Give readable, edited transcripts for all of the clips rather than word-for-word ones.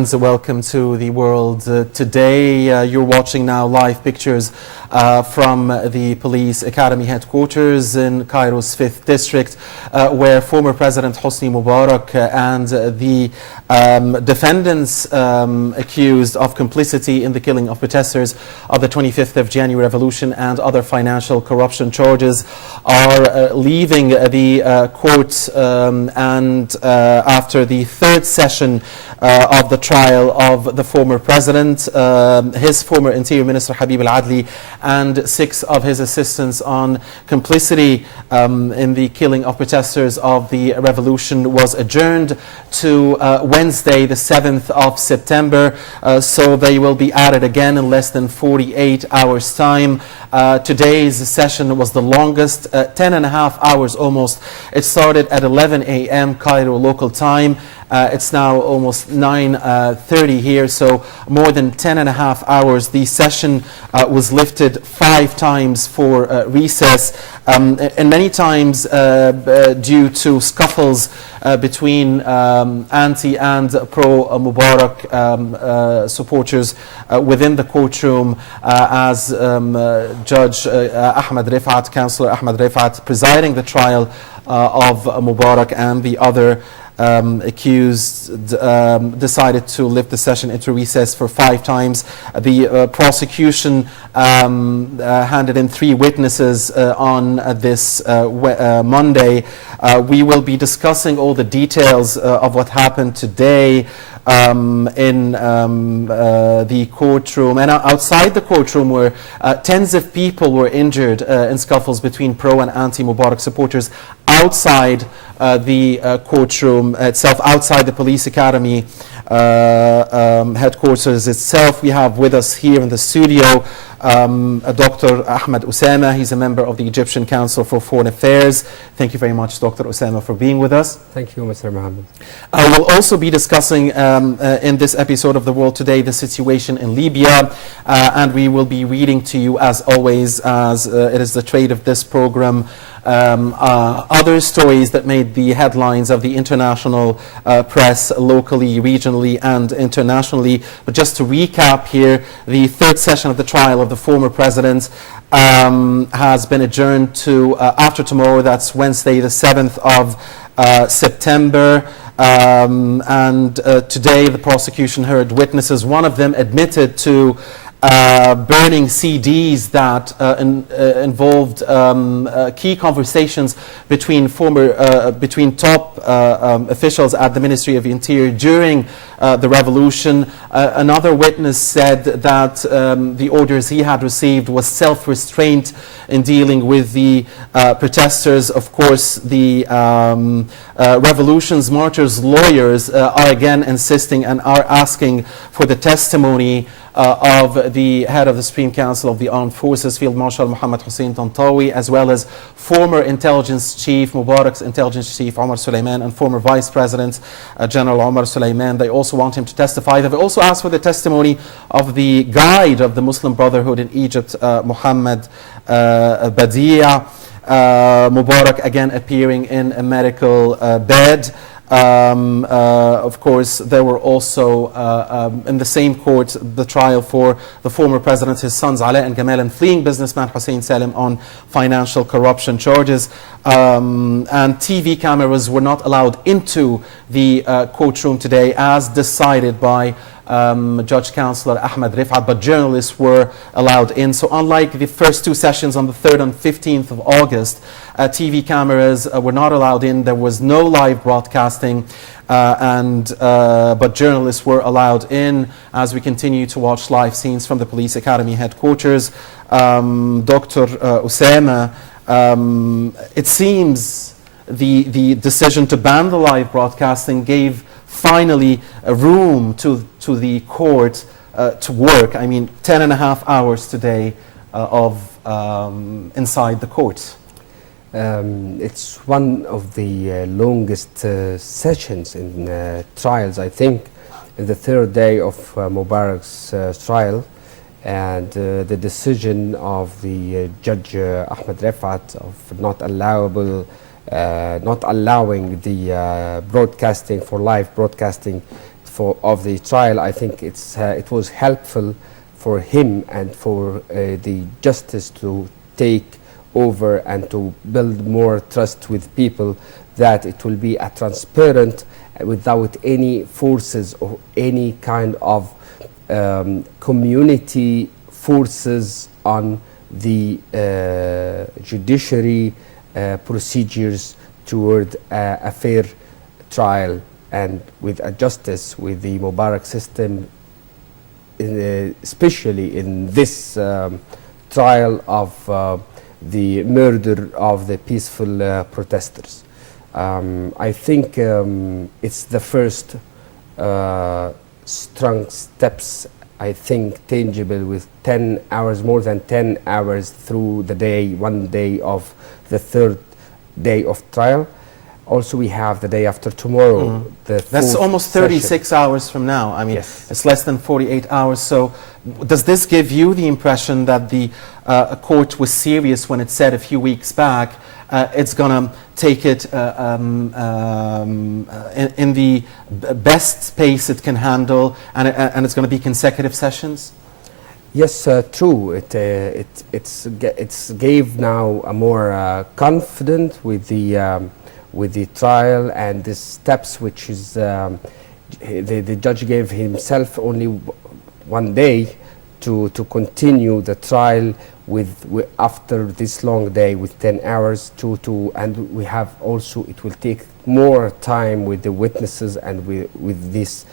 and welcome to the world. Today you're watching now live pictures from the police academy headquarters in Cairo's 5th district, where former President Hosni Mubarak and the defendants accused of complicity in the killing of protesters of the 25th of January revolution and other financial corruption charges are leaving the court, and after the third session of the trial of the former president, his former Interior Minister Habib Al-Adli, and 6 of his assistants on complicity in the killing of protesters of the revolution was adjourned to Wednesday, the 7th of September. So they will be added again in less than 48 hours' time. Today's session was the longest, 10.5 hours almost. It started at 11 a.m. Cairo local time. It's now almost 9:30 here, so more than 10.5 hours. The session was lifted 5 times for recess, and many times due to scuffles between anti and pro-Mubarak supporters within the courtroom, as Judge Ahmed Rifat, Councillor Ahmed Rifat, presiding the trial of Mubarak and the other accused, decided to lift the session into recess for 5 times. The prosecution handed in 3 witnesses on this Monday. We will be discussing all the details of what happened today in the courtroom, and outside the courtroom, where tens of people were injured in scuffles between pro and anti-Mubarak supporters outside the courtroom itself, outside the police academy headquarters itself. We have with us here in the studio Dr. Ahmed Osama. He's a member of the Egyptian Council for Foreign Affairs. Thank you very much, Dr. Osama, for being with us. Thank you, Mr. Mohammed. We'll also be discussing in this episode of The World Today the situation in Libya, and we will be reading to you, as always, as it is the trade of this program, other stories that made the headlines of the international press, locally, regionally, and internationally. But just to recap here, the third session of the trial of the former president has been adjourned to after tomorrow. That's Wednesday, the 7th of September. And today the prosecution heard witnesses. One of them admitted to burning CDs that involved key conversations between top officials at the Ministry of Interior during the revolution. Another witness said that the orders he had received was self-restraint in dealing with the protesters. Of course, the revolution's martyrs' lawyers are again insisting and are asking for the testimony of the head of the Supreme Council of the Armed Forces, Field Marshal Mohammed Hussein Tantawi, as well as former intelligence chief, Mubarak's intelligence chief, Omar Suleiman, and former Vice President, General Omar Suleiman. They also want him to testify. They've also asked for the testimony of the guide of the Muslim Brotherhood in Egypt, Mohammed Badia. Mubarak again appearing in a medical bed. Of course, there were also in the same court the trial for the former president, his sons Ala and Gamal, and fleeing businessman Hussein Salim on financial corruption charges. And TV cameras were not allowed into the courtroom today, as decided by Judge Councillor Ahmed Rifat, but journalists were allowed in. So unlike the first 2 sessions on the 3rd and 15th of August, TV cameras were not allowed in. There was no live broadcasting, but journalists were allowed in as we continue to watch live scenes from the Police Academy headquarters. Dr. Osama, it seems the decision to ban the live broadcasting gave finally a room to the court to work. I mean, 10.5 hours today of inside the court. It's one of the longest sessions in trials, I think, in the 3rd day of Mubarak's trial, and the decision of the Judge Ahmed Rifat of not allowing the broadcasting for live broadcasting of the trial. I think it was helpful for him and for the justice to take over and to build more trust with people, that it will be a transparent without any forces or any kind of community forces on the judiciary procedures toward a fair trial and with a justice with the Mubarak system, especially in this trial of the murder of the peaceful protesters. I think it's the first strong steps, I think tangible, with 10 hours, more than 10 hours through the day, one day of the third day of trial. Also, we have the day after tomorrow. That's almost 36 hours from now. I mean, yes. It's less than 48 hours. So does this give you the impression that the court was serious when it said a few weeks back it's going to take it in the best pace it can handle, and it's going to be consecutive sessions? Yes, true. It's gave now a more confident with the trial and the steps, which is the judge gave himself only one day to continue the trial with after this long day with 10 hours and we have also, it will take more time with the witnesses and with this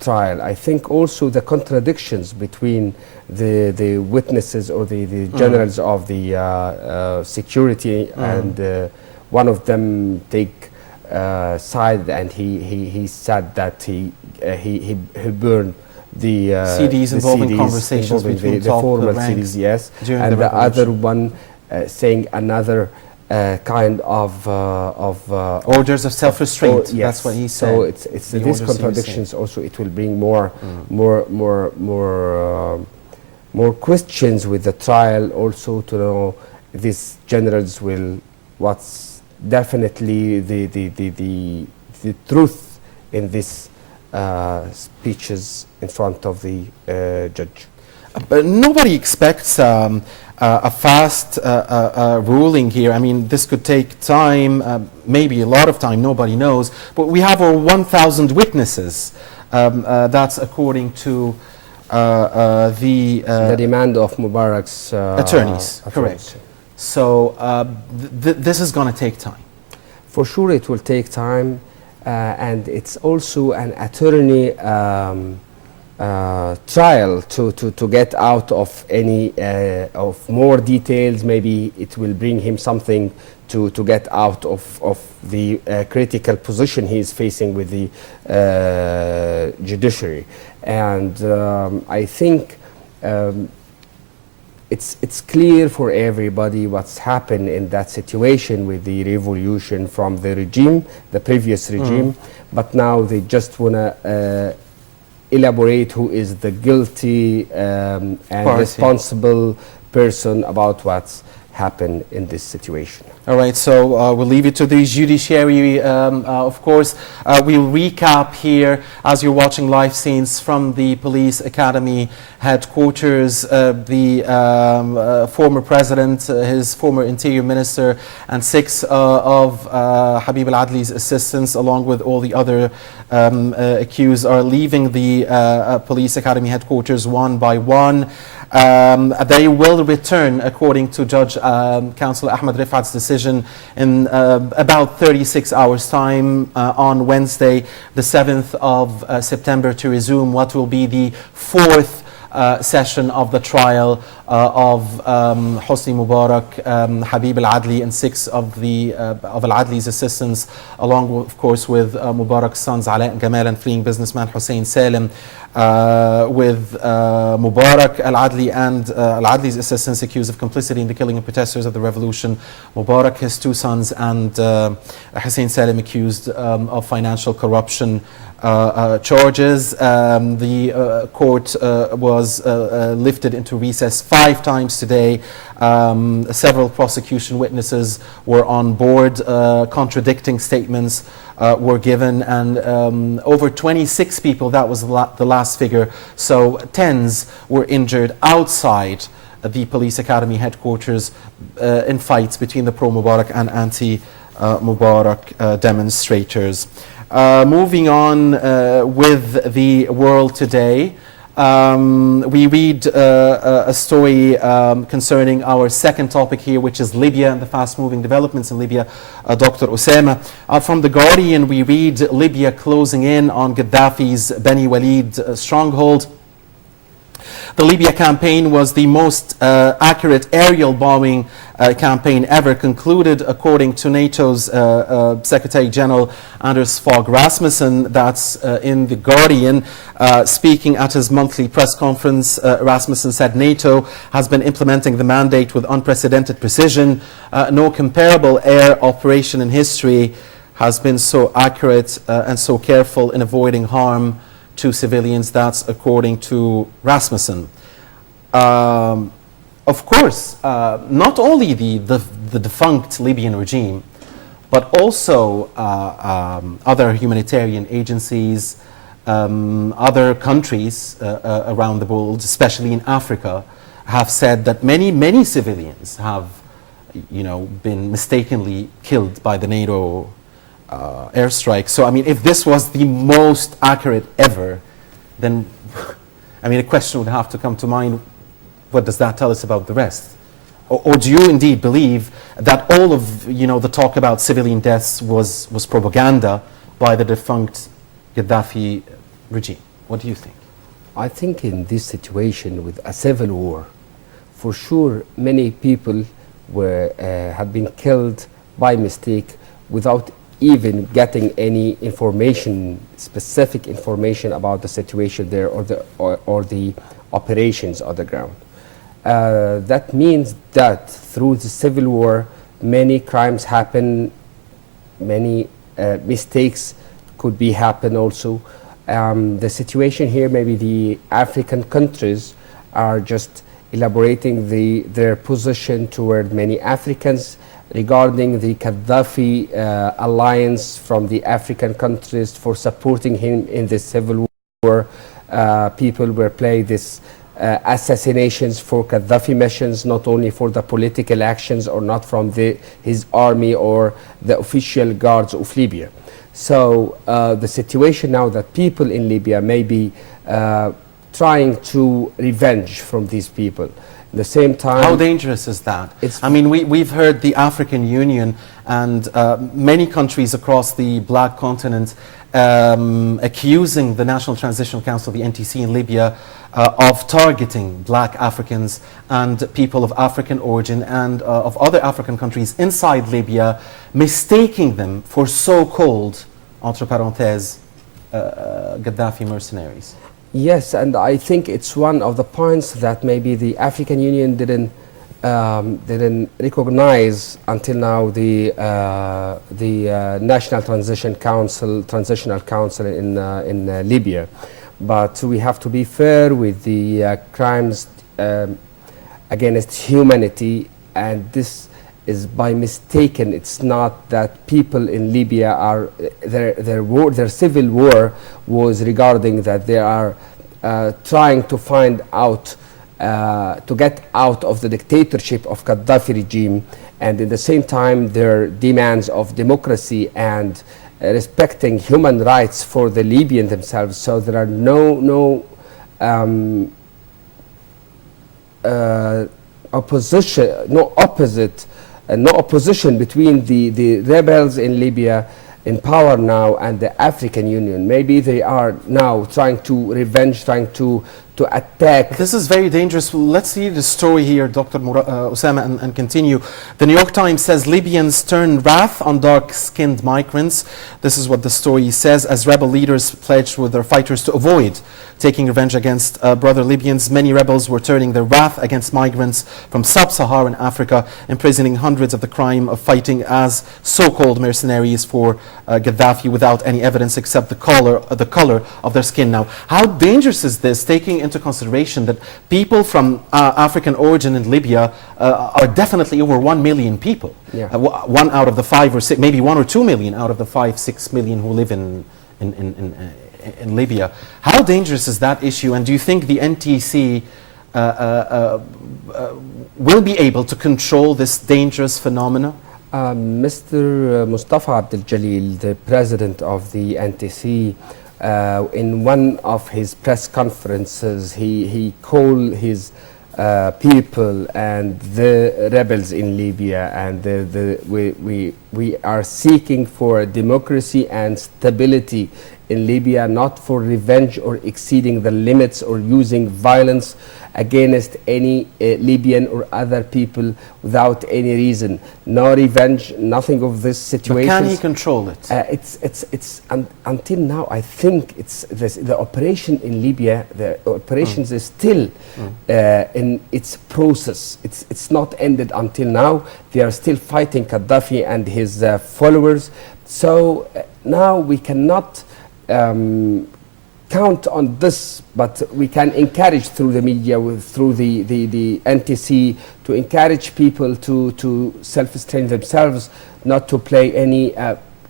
trial. I think also the contradictions between the witnesses or the generals of the security, and one of them take side, and he said that he burned the CDs involving conversations between the formal ranks, CDs, yes, and the other one saying another kind of orders of self-restraint. Yes. That's what he said. So it's these contradictions. Also, it will bring more questions with the trial. Also, to know these generals will what's definitely the truth in these speeches in front of the judge. But nobody expects a fast ruling here. I mean, this could take time, maybe a lot of time, nobody knows. But we have over 1,000 witnesses. That's according to the demand of Mubarak's attorneys. Correct. So this is going to take time. For sure, it will take time. And it's also an attorney trial to get out of any of more details. Maybe it will bring him something to get out of the critical position he is facing with the judiciary. And I think it's clear for everybody what's happened in that situation with the revolution from the regime, the previous regime, but now they just want to elaborate who is the guilty and responsible person about what's happened in this situation. All right, so we'll leave it to the judiciary. Of course, we'll recap here as you're watching live scenes from the police academy headquarters. The former president, his former interior minister, and 6 of Habib al-Adli's assistants, along with all the other accused, are leaving the police academy headquarters one by one. They will return, according to Judge Counsel Ahmed Rifat's decision, in about 36 hours time on Wednesday, the 7th of September, to resume what will be the 4th session of the trial of Hosni Mubarak, Habib al-Adli, and 6 of al-Adli's assistants, along with, of course, with Mubarak's sons Ala and Gamal and fleeing businessman Hussein Salim. With Mubarak, al-Adli, and al-Adli's assistants accused of complicity in the killing of protesters of the revolution. Mubarak, his 2 sons, and Hussein Salim accused of financial corruption charges. The court was lifted into recess 5 times today. Several prosecution witnesses were on board, contradicting statements were given, and over 26 people, that was the last figure, so tens were injured outside the police academy headquarters in fights between the pro-Mubarak and anti-Mubarak demonstrators. Moving on with the world today, we read a story concerning our second topic here, which is Libya and the fast-moving developments in Libya. Dr. Osama. From The Guardian, we read Libya closing in on Gaddafi's Beni Walid stronghold. The Libya campaign was the most accurate aerial bombing campaign ever concluded, according to NATO's Secretary General Anders Fogh Rasmussen. That's in The Guardian. Speaking at his monthly press conference, Rasmussen said NATO has been implementing the mandate with unprecedented precision. No comparable air operation in history has been so accurate and so careful in avoiding harm to civilians. That's according to Rasmussen. Of course, not only the defunct Libyan regime, but also other humanitarian agencies, other countries around the world, especially in Africa, have said that many civilians have, been mistakenly killed by the NATO airstrike. So, I mean, if this was the most accurate ever, then, I mean, a question would have to come to mind: what does that tell us about the rest? Or do you indeed believe that all of the talk about civilian deaths was propaganda by the defunct Gaddafi regime? What do you think? I think in this situation with a civil war, for sure many people had been killed by mistake without even getting any information, specific information about the situation there or the operations on the ground. That means that through the civil war, many crimes happen, many mistakes could be happen also. The situation here, maybe the African countries are just elaborating their position toward many Africans regarding the Gaddafi alliance from the African countries for supporting him in the civil war. People were playing this assassinations for Gaddafi missions, not only for the political actions or not from his army or the official guards of Libya. So the situation now that people in Libya may be trying to revenge from these people. At the same time, how dangerous is that? I mean, we've heard the African Union and many countries across the Black continent accusing the National Transitional Council, the NTC in Libya, of targeting black Africans and people of African origin and of other African countries inside Libya, mistaking them for so-called, entre parenthèses, Gaddafi mercenaries. Yes, and I think it's one of the points that maybe the African Union didn't recognize until now the National Transitional Council in Libya. But we have to be fair with the crimes against humanity, and this is by mistaken. It's not that people in Libya are their civil war was regarding that they are trying to find out to get out of the dictatorship of Gaddafi regime, and at the same time their demands of democracy and respecting human rights for the Libyan themselves. So there are no opposition between the rebels in Libya in power now and the African Union. Maybe they are now trying to revenge, trying to attack. This is very dangerous. Let's see the story here, Dr. Osama, and continue. The New York Times says Libyans turn wrath on dark-skinned migrants. This is what the story says. As rebel leaders pledged with their fighters to avoid taking revenge against brother Libyans, many rebels were turning their wrath against migrants from sub-Saharan Africa, imprisoning hundreds of the crime of fighting as so-called mercenaries for Gaddafi without any evidence except the color of their skin. Now, how dangerous is this, taking into consideration that people from African origin in Libya are definitely over 1 million people. Yeah. One out of the 5 or 6, maybe 1 or 2 million out of the 5-6 million who live in Libya. How dangerous is that issue, and do you think the NTC will be able to control this dangerous phenomena? Mr. Mustafa Abdel Jalil, the president of the NTC, in one of his press conferences, he called his people and the rebels in Libya, and we are seeking for democracy and stability in Libya, not for revenge or exceeding the limits or using violence against any Libyan or other people without any reason. No revenge, nothing of this situation. But can he control it? Until now, I think the operation in Libya, the operations is still in its process. It's not ended until now. They are still fighting Gaddafi and his followers. So now we cannot count on this, but we can encourage through the media, through the NTC, to encourage people to self-restrain themselves, not to play any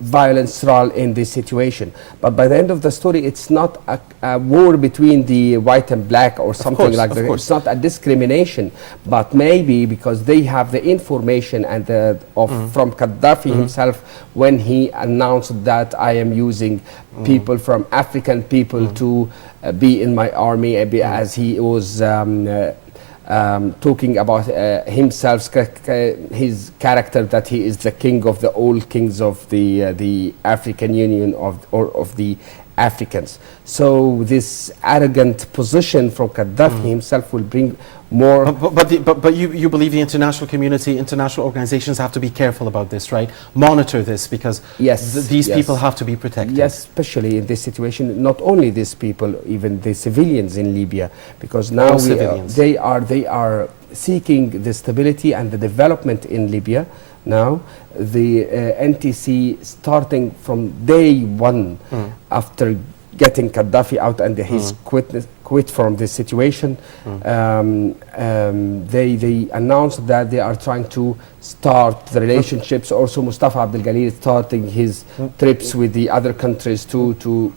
violence role in this situation. But by the end of the story, it's not a war between the white and black or something like that. It's not a discrimination, but maybe because they have the information and from Gaddafi himself, when he announced that I am using people from African people to be in my army, as he was talking about himself, his character, that he is the king of the all kings of the African Union of the Africans. So this arrogant position from Gaddafi himself will bring more. But you believe the international community, international organizations have to be careful about this, right? Monitor this, because these people have to be protected. Yes, especially in this situation. Not only these people, even the civilians in Libya, because now they are seeking the stability and the development in Libya. Now the NTC, starting from day one after getting Gaddafi out and his quit from this situation, they announced that they are trying to start the relationships. Also, Mustafa Abdel Jalil starting his trips with the other countries to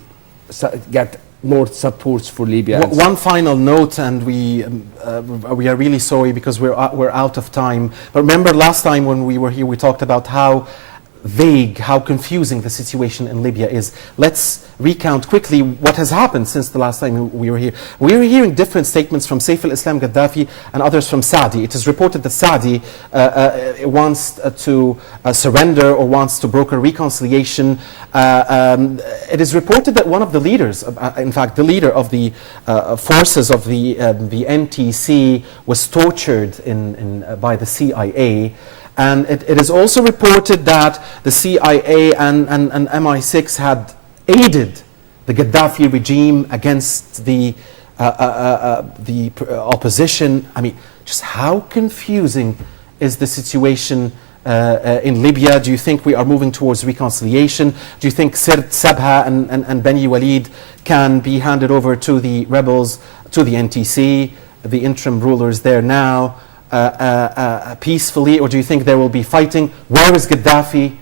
get more supports for Libya. One final note, and we are really sorry because we're out of time. But remember, last time when we were here, we talked about how vague, how confusing the situation in Libya is. Let's recount quickly what has happened since the last time we were here. We are hearing different statements from Saif al-Islam Gaddafi and others from Saadi. It is reported that Saadi wants to surrender or wants to broker reconciliation. It is reported that one of the leaders, in fact the leader of the forces of the NTC, was tortured by the CIA. And it is also reported that the CIA and MI6 had aided the Gaddafi regime against the opposition. I mean, just how confusing is the situation in Libya? Do you think we are moving towards reconciliation? Do you think Sirt Sabha and Beni Walid can be handed over to the rebels, to the NTC, the interim rulers there now, peacefully, or do you think there will be fighting? Where is Gaddafi?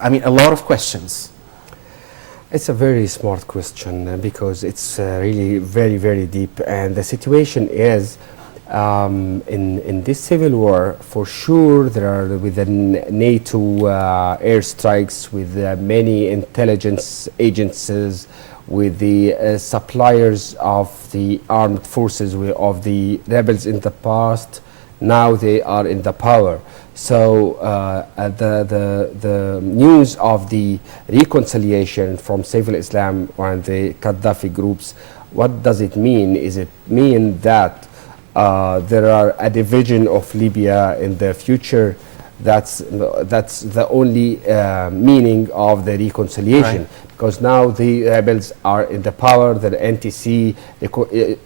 I mean, a lot of questions. It's a very smart question because it's really very, very deep. And the situation is, in this civil war, for sure, there are with the NATO airstrikes, with many intelligence agencies, with the suppliers of the armed forces of the rebels in the past. Now they are in the power. So the news of the reconciliation from Saif al-Islam and the Gaddafi groups, what does it mean? Is it mean that there are a division of Libya in the future? That's the only meaning of the reconciliation. Right. Because now the rebels are in the power, the NTC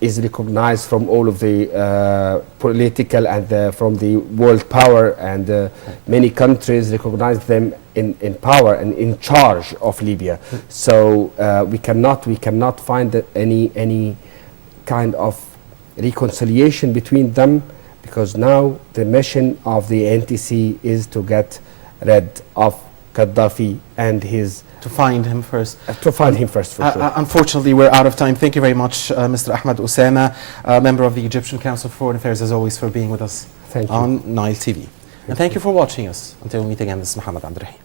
is recognized from all of the political and from the world power, and many countries recognize them in power and in charge of Libya. So we cannot find any kind of reconciliation between them, because now the mission of the NTC is to get rid of Gaddafi and his To find him first. for sure. Unfortunately, we're out of time. Thank you very much, Mr. Ahmed Osama, member of the Egyptian Council for Foreign Affairs, as always, for being with us Thank you. on Nile TV. And thank you for watching us. Until we meet again, this is Mohammed Abdurrahim.